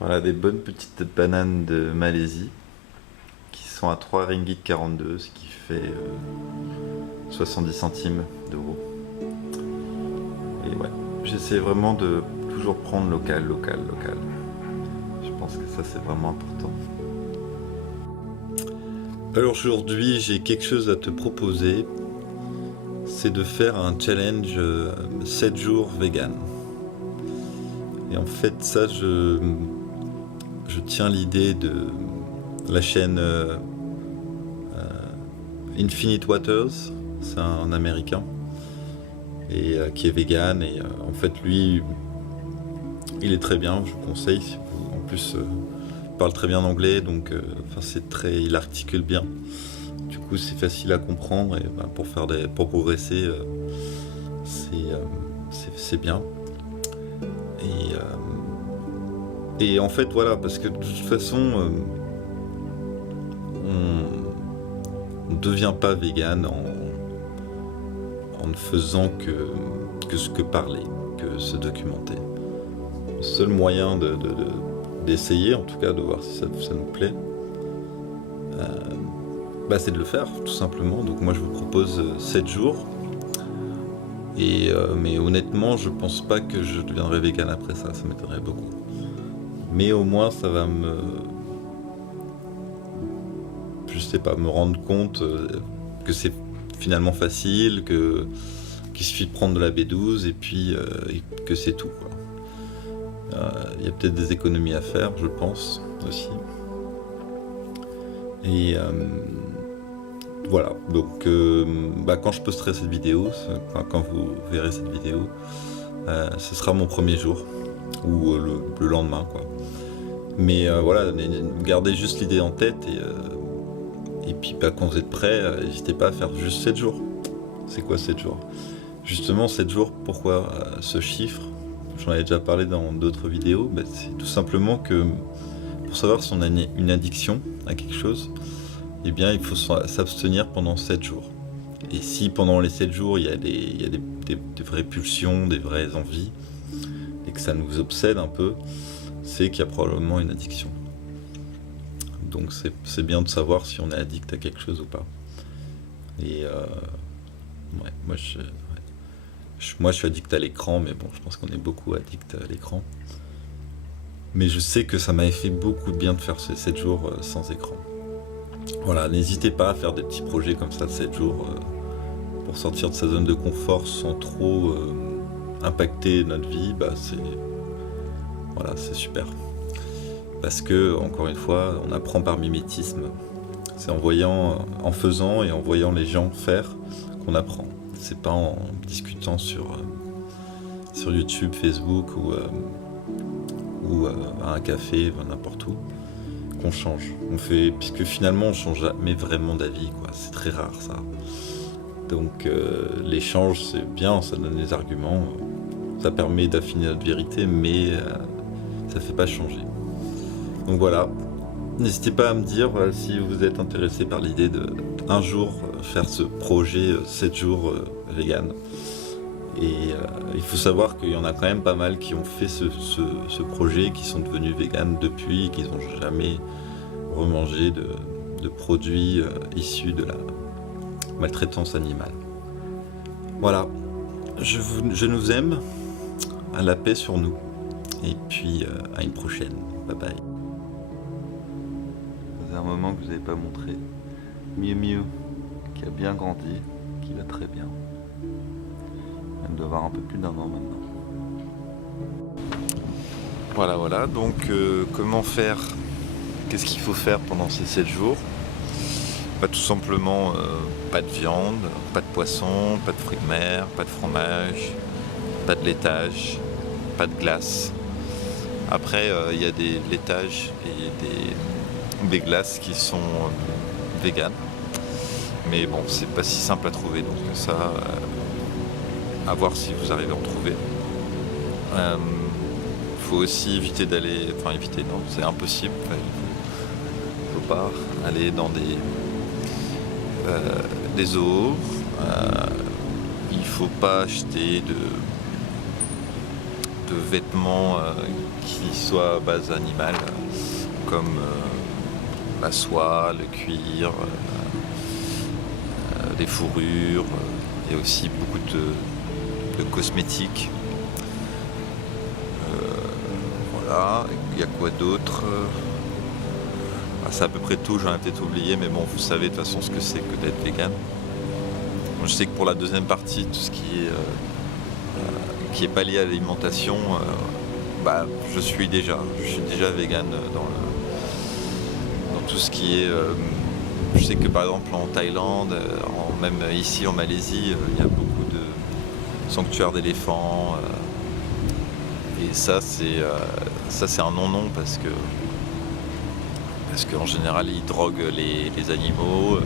Voilà des bonnes petites bananes de Malaisie qui sont à 3 ringgit 42, ce qui fait 70 centimes d'euros. Et ouais, j'essaie vraiment de toujours prendre local. Je pense que ça c'est vraiment important. Alors aujourd'hui j'ai quelque chose à te proposer, c'est de faire un challenge 7 jours vegan. Et en fait ça je tiens l'idée de la chaîne Infinite Waters, c'est un américain et qui est vegan et en fait lui il est très bien, je vous conseille si vous, en plus il parle très bien anglais donc il articule bien, du coup c'est facile à comprendre et pour progresser c'est bien et en fait voilà, parce que de toute façon on ne devient pas vegan en ne faisant que ce que parler, que se documenter. Le seul moyen d'essayer, en tout cas de voir si ça nous plaît, c'est de le faire tout simplement. Donc moi je vous propose 7 jours. Mais honnêtement je pense pas que je deviendrai vegan après ça m'étonnerait beaucoup. Mais au moins ça va me rendre compte que c'est finalement facile, qu'il suffit de prendre de la B12 et puis que c'est tout, quoi. Y a peut-être des économies à faire, je pense aussi. Et voilà, donc quand je posterai cette vidéo, quand vous verrez cette vidéo, ce sera mon premier jour ou le lendemain, quoi. Mais voilà, gardez juste l'idée en tête et puis quand vous êtes prêts, n'hésitez pas à faire juste 7 jours. C'est quoi 7 jours? Justement 7 jours, pourquoi ce chiffre? J'en avais déjà parlé dans d'autres vidéos. C'est tout simplement que pour savoir si on a une addiction à quelque chose, eh bien il faut s'abstenir pendant 7 jours. Et si pendant les 7 jours il y a des vraies pulsions, des vraies envies, et que ça nous obsède un peu, c'est qu'il y a probablement une addiction. Donc c'est bien de savoir si on est addict à quelque chose ou pas. Et moi je suis addict à l'écran, mais bon, je pense qu'on est beaucoup addict à l'écran. Mais je sais que ça m'avait fait beaucoup de bien de faire ces 7 jours sans écran. Voilà, n'hésitez pas à faire des petits projets comme ça de 7 jours pour sortir de sa zone de confort sans trop impacter notre vie, c'est super. Parce que, encore une fois, on apprend par mimétisme. C'est en faisant et en voyant les gens faire qu'on apprend. C'est pas en discutant sur YouTube, Facebook ou à un café, n'importe où, qu'on change. Puisque finalement on change jamais vraiment d'avis, quoi. C'est très rare ça. Donc l'échange c'est bien, ça donne des arguments, ça permet d'affiner notre vérité, mais ça fait pas changer. Donc voilà, n'hésitez pas à me dire si vous êtes intéressé par l'idée de un jour faire ce projet 7 jours vegan. Et il faut savoir qu'il y en a quand même pas mal qui ont fait ce projet, qui sont devenus vegan depuis et qui n'ont jamais remangé de produits issus de la maltraitance animale. Voilà, je nous aime, à la paix sur nous, et puis à une prochaine, bye bye. C'est un moment que je vous n'avais pas montré. Miu Miu, qui a bien grandi, qui va très bien. Elle doit avoir un peu plus d'1 an maintenant. Voilà, donc comment faire? Qu'est-ce qu'il faut faire pendant ces 7 jours? Tout simplement pas de viande, pas de poisson, pas de fruits de mer, pas de fromage, pas de laitage, pas de glace. Après il y a des laitages et des glaces qui sont véganes. Mais bon, c'est pas si simple à trouver, donc ça, à voir si vous arrivez à en trouver. Faut aussi éviter non, c'est impossible. Faut pas aller dans des zoos. Il faut pas acheter de vêtements qui soient à base animale, comme la soie, le cuir, les fourrures, et aussi beaucoup de cosmétiques. Voilà, il y a quoi d'autre? C'est à peu près tout, j'en ai peut-être oublié, mais bon, vous savez de toute façon ce que c'est que d'être vegan. Moi, je sais que pour la deuxième partie, tout ce qui est pas lié à l'alimentation, je suis déjà vegan dans tout ce qui est... je sais que par exemple en Thaïlande, même ici en Malaisie, il y a beaucoup de sanctuaires d'éléphants. Et ça c'est un non-non parce qu'en général ils droguent les animaux,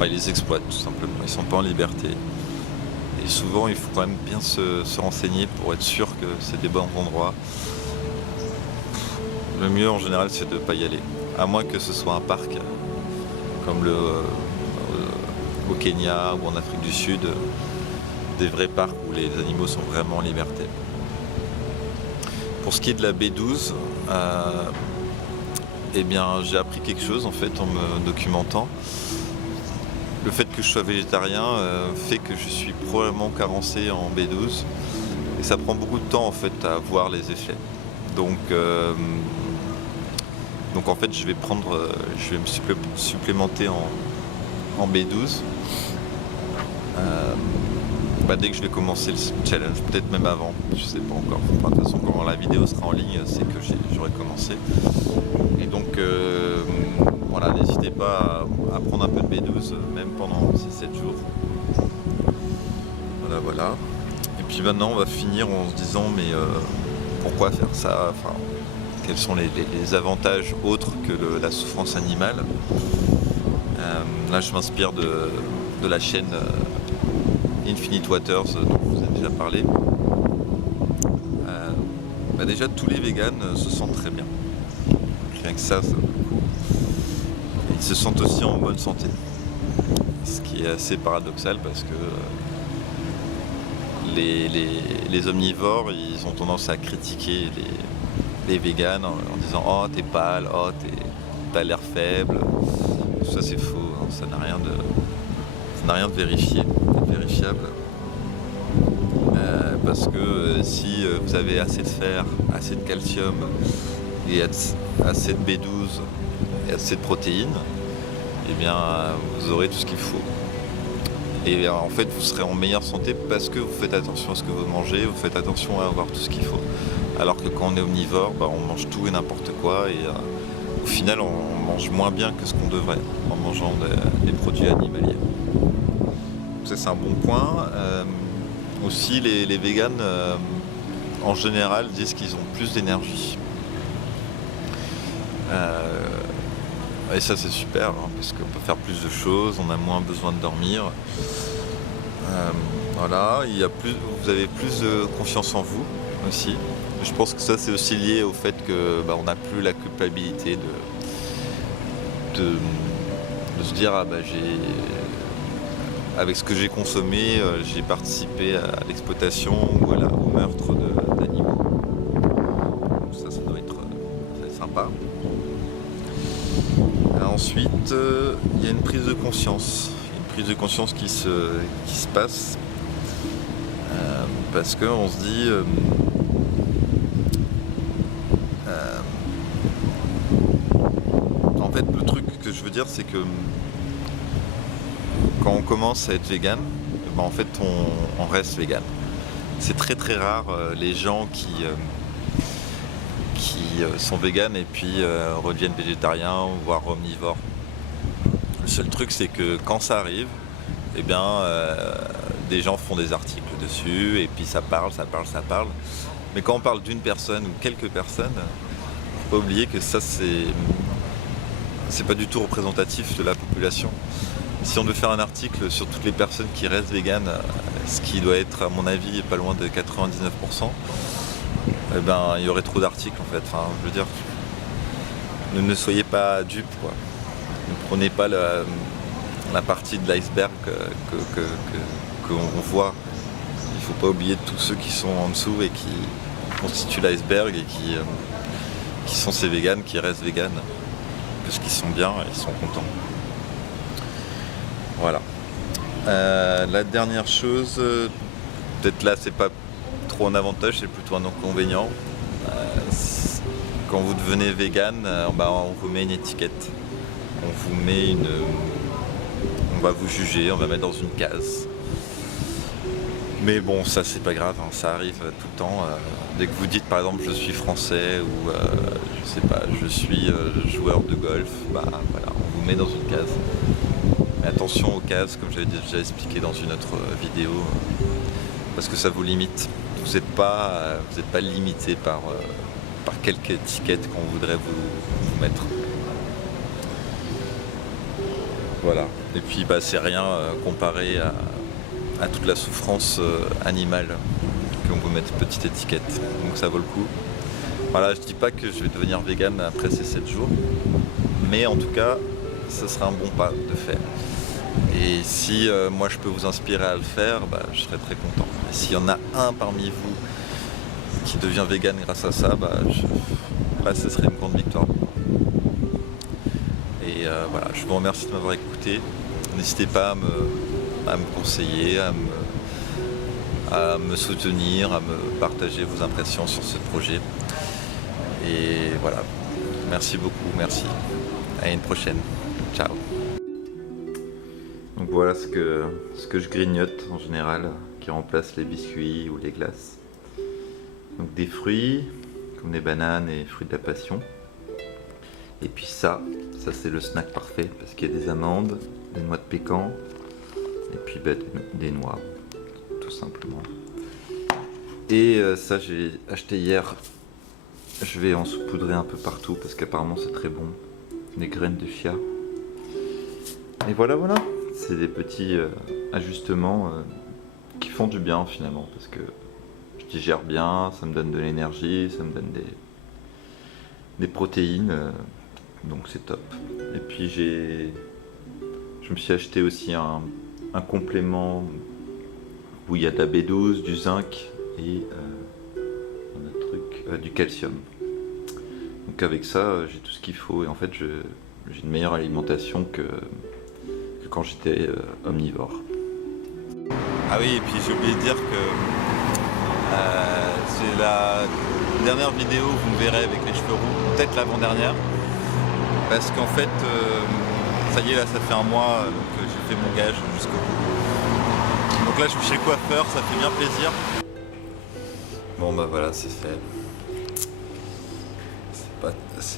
ils les exploitent tout simplement, ils sont pas en liberté. Et souvent il faut quand même bien se renseigner pour être sûr que c'est des bons endroits. Le mieux en général c'est de ne pas y aller, à moins que ce soit un parc comme au Kenya ou en Afrique du Sud, des vrais parcs où les animaux sont vraiment en liberté. Pour ce qui est de la B12, j'ai appris quelque chose en fait en me documentant. Le fait que je sois végétarien fait que je suis probablement carencé en B12 et ça prend beaucoup de temps en fait à voir les effets. Donc en fait je vais me supplémenter en B12 dès que je vais commencer le challenge, peut-être même avant, je sais pas encore. Enfin, de toute façon quand la vidéo sera en ligne, c'est que j'aurai commencé. Et donc voilà, n'hésitez pas à prendre un peu de B12 même pendant ces 7 jours. Voilà. Et puis maintenant on va finir en se disant mais pourquoi faire ça, quels sont les avantages autres que la souffrance animale. Là je m'inspire de la chaîne Infinite Waters dont je vous ai déjà parlé. Déjà tous les véganes se sentent très bien. Rien que ça vaut le coup. Ils se sentent aussi en bonne santé. Ce qui est assez paradoxal parce que les omnivores ils ont tendance à critiquer les véganes en disant « Oh t'es pâle, oh t'as l'air faible ». Tout ça c'est faux, hein, ça n'a rien de vérifiable. Parce que si vous avez assez de fer, assez de calcium et assez de B12 et assez de protéines, vous aurez tout ce qu'il faut. Et en fait vous serez en meilleure santé parce que vous faites attention à ce que vous mangez, vous faites attention à avoir tout ce qu'il faut. Alors que quand on est omnivore, on mange tout et n'importe quoi et au final on mange moins bien que ce qu'on devrait en mangeant des produits animaliers. Ça c'est un bon point. Aussi les véganes en général disent qu'ils ont plus d'énergie. Et ça c'est super parce qu'on peut faire plus de choses, on a moins besoin de dormir. Voilà, vous avez plus de confiance en vous aussi. Je pense que ça c'est aussi lié au fait que on n'a plus la culpabilité de se dire avec ce que j'ai consommé, j'ai participé à l'exploitation ou au meurtre d'animaux. Ça doit être sympa. Ensuite, il y a une prise de conscience. Une prise de conscience qui se passe parce qu'on se dit en fait le truc que je veux dire c'est que quand on commence à être vegan, en fait on reste vegan. C'est très très rare les gens qui sont véganes et puis redeviennent végétariens voire omnivores. Le seul truc c'est que quand ça arrive, des gens font des articles dessus et puis ça parle. Mais quand on parle d'une personne ou quelques personnes, faut pas oublier que ça c'est pas du tout représentatif de la population. Si on devait faire un article sur toutes les personnes qui restent véganes, ce qui doit être à mon avis pas loin de 99%, il y aurait trop d'articles en fait. Je veux dire, ne soyez pas dupes quoi. Ne prenez pas la partie de l'iceberg qu'on voit. Il ne faut pas oublier tous ceux qui sont en dessous et qui constitue l'iceberg et qui sont ces véganes qui restent véganes parce qu'ils sont bien et ils sont contents. Voilà. La dernière chose, peut-être là c'est pas trop un avantage, c'est plutôt un inconvénient. Quand vous devenez vegan, on vous met une étiquette, on va vous juger, on va mettre dans une case. Mais bon, ça c'est pas grave, hein, ça arrive tout le temps. Dès que vous dites par exemple je suis français ou je sais pas, je suis joueur de golf, voilà, on vous met dans une case. Mais attention aux cases, comme j'avais déjà expliqué dans une autre vidéo, parce que ça vous limite. Vous n'êtes pas limité par quelque étiquette qu'on voudrait vous mettre. Voilà. Et puis c'est rien comparé à toute la souffrance animale qu'on vous mette petite étiquette. Donc ça vaut le coup. Voilà, je dis pas que je vais devenir vegan après ces 7 jours, mais en tout cas, ce sera un bon pas de faire. Et si moi je peux vous inspirer à le faire, je serai très content. Et s'il y en a un parmi vous qui devient vegan grâce à ça, ce serait une grande victoire. Et voilà, je vous remercie de m'avoir écouté. N'hésitez pas à me conseiller, à me soutenir, à me partager vos impressions sur ce projet. Et voilà, merci beaucoup, merci. À une prochaine. Ciao. Donc voilà ce que je grignote en général, qui remplace les biscuits ou les glaces. Donc des fruits, comme des bananes et fruits de la passion. Et puis ça c'est le snack parfait, parce qu'il y a des amandes, des noix de pécan, et puis des noix, tout simplement. Et ça j'ai acheté hier, je vais en saupoudrer un peu partout, parce qu'apparemment c'est très bon. Des graines de chia. Et voilà, c'est des petits ajustements qui font du bien finalement, parce que je digère bien, ça me donne de l'énergie, ça me donne des protéines, donc c'est top. Et puis je me suis acheté aussi un complément où il y a de la B12, du zinc et un autre truc, du calcium. Donc avec ça, j'ai tout ce qu'il faut et en fait j'ai une meilleure alimentation que quand j'étais omnivore. Ah oui, et puis j'ai oublié de dire que c'est la dernière vidéo où vous me verrez avec les cheveux roux, peut-être l'avant-dernière, parce qu'en fait, ça y est, là ça fait un mois, donc j'ai fait mon gage jusqu'au bout. Donc là je suis chez le coiffeur, ça fait bien plaisir. Bon voilà, c'est fait.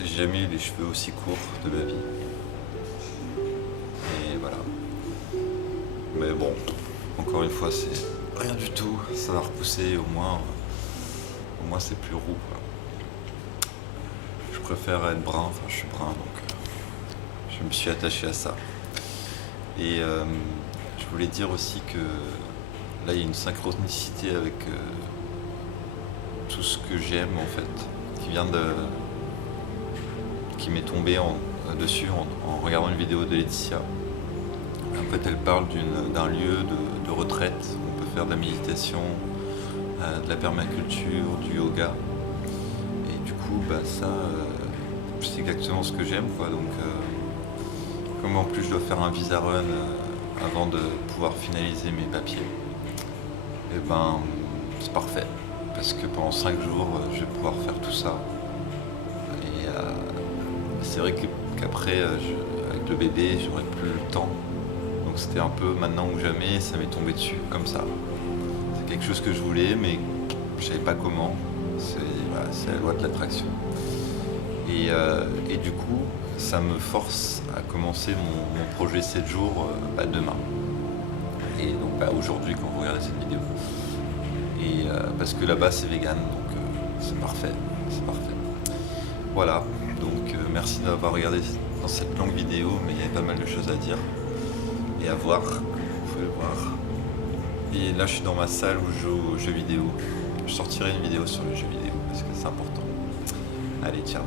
J'ai jamais eu les cheveux aussi courts de ma vie. Et voilà. Mais bon, encore une fois, c'est rien du tout. Ça va repousser, au moins c'est plus roux, quoi. Je préfère être brun, enfin je suis brun, donc je me suis attaché à ça. Et je voulais dire aussi que là il y a une synchronicité avec tout ce que j'aime en fait, qui m'est tombé dessus en regardant une vidéo de Laetitia. En fait, elle parle d'un lieu de retraite où on peut faire de la méditation, de la permaculture, du yoga. Et du coup, c'est exactement ce que j'aime, quoi. Donc, comme en plus je dois faire un visa run avant de pouvoir finaliser mes papiers, et c'est parfait. Parce que pendant 5 jours, je vais pouvoir faire tout ça. Et c'est vrai qu'après, avec le bébé, j'aurai plus le temps. Donc c'était un peu maintenant ou jamais, ça m'est tombé dessus comme ça. C'est quelque chose que je voulais, mais je savais pas comment. C'est la loi de l'attraction. Et du coup, ça me force à commencer mon projet 7 jours demain. Et donc aujourd'hui, quand vous regardez cette vidéo. Et parce que là-bas c'est vegan, donc c'est parfait, Voilà, donc merci d'avoir regardé dans cette longue vidéo, mais il y avait pas mal de choses à dire et à voir, vous pouvez le voir. Et là je suis dans ma salle où je joue aux jeux vidéo. Je sortirai une vidéo sur les jeux vidéo parce que c'est important. Allez, ciao.